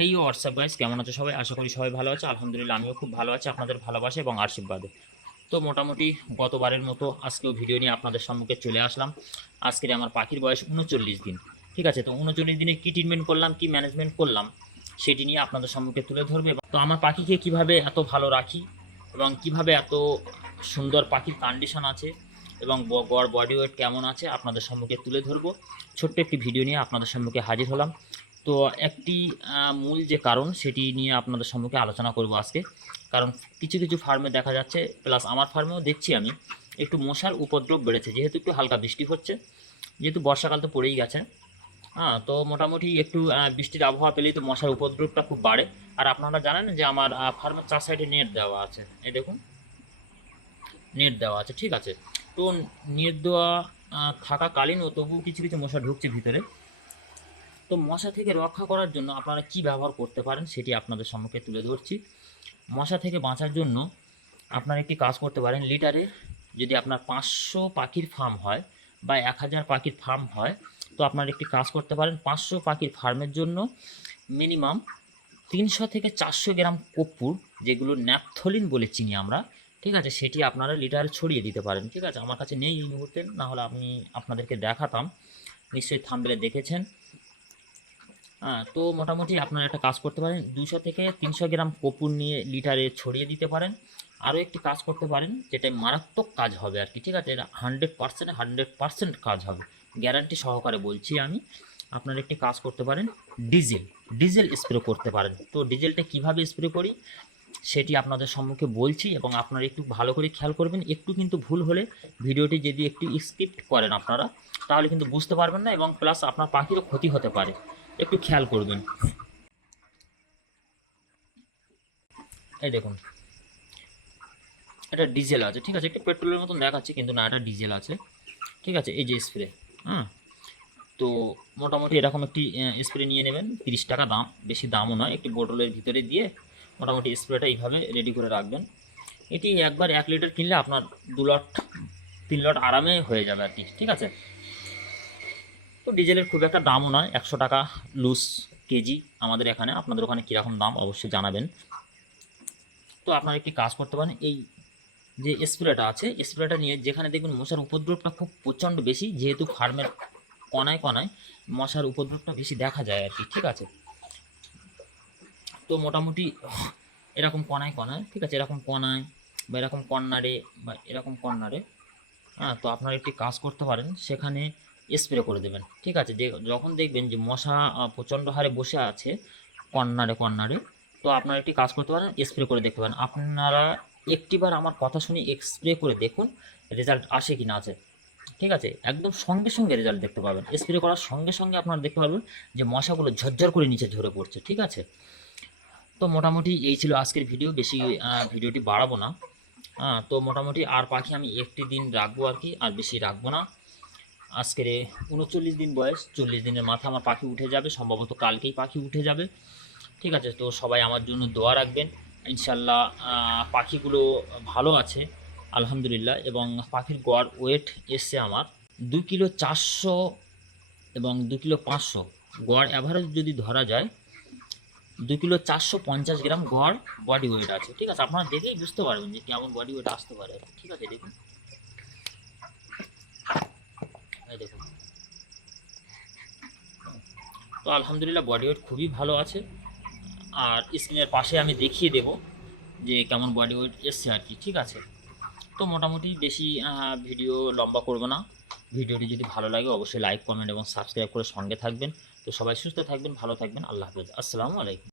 হেই WhatsApp guys, কেমন আছো সবাই? আশা করি সবাই ভালো আছে। আলহামদুলিল্লাহ আমিও খুব ভালো আছি আপনাদের ভালোবাসা এবং আশীর্বাদে। তো মোটামুটি গতবারের মতো আজকেও ভিডিও নিয়ে আপনাদের সম্মুখে চলে আসলাম। আজকের আমার পাখির বয়স ৩৯ দিন। ঠিক আছে, তো ৩৯ দিনে কী ট্রিটমেন্ট করলাম, কী ম্যানেজমেন্ট করলাম, সেটি নিয়ে আপনাদের সম্মুখে তুলে ধরবে। তো আমার পাখিকে কিভাবে এত ভালো রাখি এবং কিভাবে এত সুন্দর পাখির কন্ডিশন আছে এবং গড় বডি ওয়েট কেমন আছে আপনাদের সম্মুখে তুলে ধরবো। ছোট্ট একটি ভিডিও নিয়ে আপনাদের সম্মুখে হাজির হলাম। তো একটি মূল যে কারণ সেটি নিয়ে আপনাদের সম্মুখে আলোচনা করব আজকে। কারণ কিছু কিছু ফার্মে দেখা যাচ্ছে, প্লাস আমার ফার্মেও দেখছি আমি, একটু মশার উপদ্রব বেড়েছে। যেহেতু একটু হালকা বৃষ্টি হচ্ছে, যেহেতু বর্ষাকাল তো পড়েই গেছে, হ্যাঁ, তো মোটামুটি একটু বৃষ্টির আবহাওয়া পেলেই তো মশার উপদ্রবটা খুব বাড়ে। আর আপনারা জানেন যে আমার ফার্মের 4 সাইডে নেট দেওয়া আছে, এই দেখুন নেট দেওয়া আছে। ঠিক আছে, তো নেট দেওয়া থাকাকালীনও তবু কিছু কিছু মশা ঢুকছে ভিতরে। তো মশা থেকে রক্ষা করার জন্য আপনারা কি ব্যবহার করতে পারেন সেটি আপনাদের সম্মুখে তুলে ধরছি। মশা থেকে বাঁচার জন্য আপনারা একটি কাজ করতে পারেন। লিটারে যদি আপনার 500 পাখির ফার্ম হয় বা 1000 পাখির ফার্ম হয়, তো আপনারা একটি কাজ করতে পারেন। 500 পাখির ফার্মের জন্য মিনিমাম 300 থেকে 400 গ্রাম কর্পূর, যেগুলো ন্যাপথলিন বলে চিনি আমরা, ঠিক আছে, সেটি আপনারা লিটারে ছড়িয়ে দিতে পারেন। ঠিক আছে, আমার কাছে নেই এই মুহূর্তে, না হলে আমি আপনাদেরকে দেখাতাম, নিশ্চয়ই থাম্বনেলে দেখেছেন। তো মোটামুটি আপনারা একটা কাজ করতে পারেন, 200 থেকে 300 গ্রাম কর্পূর নিয়ে লিটারে ছড়িয়ে দিতে পারেন। আরও একটি কাজ করতে পারেন, যেটা মারাত্মক কাজ হবে আর কি। ঠিক আছে, এটা 100% কাজ হবে, গ্যারান্টি সহকারে বলছি আমি। আপনারা একটি কাজ করতে পারেন, ডিজেল স্প্রে করতে পারেন। তো ডিজেলটা কিভাবে স্প্রে করি সেটি আপনাদের সম্মুখে বলছি, এবং আপনারা একটু ভালো করে খেয়াল করবেন। একটু কিন্তু ভুল হলে ভিডিওটি যদি একটু স্কিপ করেন আপনারা, তাহলে কিন্তু বুঝতে পারবেন না, এবং প্লাস আপনার পাখিরও ক্ষতি হতে পারে। একটু খেয়াল করবেন। এই দেখুন, এটা ডিজেল আছে। ঠিক আছে, একটু পেট্রোলের মতন দেখাচ্ছে কিন্তু না, এটা ডিজেল আছে। ঠিক আছে, এই যে স্প্রে। হ্যাঁ, তো মোটামুটি এরকম একটি স্প্রে নিয়ে নেবেন। 30 টাকা দাম, বেশি দামও নয়। একটি বোতলের ভিতরে দিয়ে মোটামুটি স্প্রেটা এইভাবে রেডি করে রাখবেন। এটি একবার 1 লিটার কিনলে আপনার 2 লট 3 লট আরামে হয়ে যাবে আর কি। ঠিক আছে, তো ডিজেলের খুব একটা দামও নয়, 100 টাকা লুজ কেজি আমাদের এখানে। আপনাদের ওখানে কীরকম দাম অবশ্যই জানাবেন। তো আপনারা একটি কাজ করতে পারেন, এই যে স্প্রেটা আছে, স্প্রেটা নিয়ে যেখানে দেখবেন মশার উপদ্রবটা খুব প্রচণ্ড বেশি, যেহেতু ফার্মের কণায় কণায় মশার উপদ্রবটা বেশি দেখা যায় আর কি। ঠিক আছে, তো মোটামুটি এরকম কণায় কণায়, ঠিক আছে, এরকম কণায় বা এরকম কর্নারে বা এরকম কর্নারে, হ্যাঁ, তো আপনারা একটি কাজ করতে পারেন, সেখানে স্প্রে করে দেবেন। ঠিক আছে, যে যখন দেখবেন যে মশা প্রচণ্ড হারে বসে আছে কর্নারে কর্নারে, তো আপনারা একটি কাজ করতে পারেন, স্প্রে করে দেখতে পারেন। আপনারা একটিবার আমার কথা শুনে স্প্রে করে দেখুন রেজাল্ট আসে কি না আছে। ঠিক আছে, একদম সঙ্গে সঙ্গে রেজাল্ট দেখতে পাবেন। স্প্রে করার সঙ্গে সঙ্গে আপনারা দেখতে পারবেন যে মশাগুলো ঝরঝর করে নিচে ঝরে পড়ছে। ঠিক আছে, তো মোটামুটি এই ছিল আজকের ভিডিও। বেশি ভিডিওটি বাড়াবো না। তো মোটামুটি আর পাখি আমি একটি দিন রাখবো আর কি, আর বেশি রাখবো না। আজকের 39 দিন বয়স, 40 দিনের মাথা আমার পাখি উঠে যাবে, সম্ভবত কালকেই পাখি উঠে যাবে। ঠিক আছে, তো সবাই আমার জন্য দোয়া রাখবেন। ইনশাল্লাহ পাখিগুলো ভালো আছে আলহামদুলিল্লাহ, এবং পাখির গড় ওয়েট এসছে আমার 2 কিলো 400 এবং 2 কিলো 500। গড় অ্যাভারেজ যদি ধরা যায় 2 কিলো 450 গ্রাম গড় বডি ওয়েট আছে। ঠিক আছে, আপনারা দেখেই বুঝতে পারবেন যে কেমন বডি ওয়েট আসতে পারে। ঠিক আছে, দেখুন, এই দেখুন, তো আলহামদুলিল্লাহ বডি ওয়েট খুবই ভালো আছে। আর স্ক্রিনের পাশে আমি দেখিয়ে দেব যে কেমন বডি ওয়েট এসছে আর কি। ঠিক আছে, তো মোটামুটি বেশি ভিডিও লম্বা করব না। ভিডিওটি যদি ভালো লাগে অবশ্যই লাইক, কমেন্ট এবং সাবস্ক্রাইব করে সঙ্গে থাকবেন। তো সবাই সুস্থ থাকবেন, ভালো থাকবেন। আল্লাহ হাফেজ, আসসালামু আলাইকুম।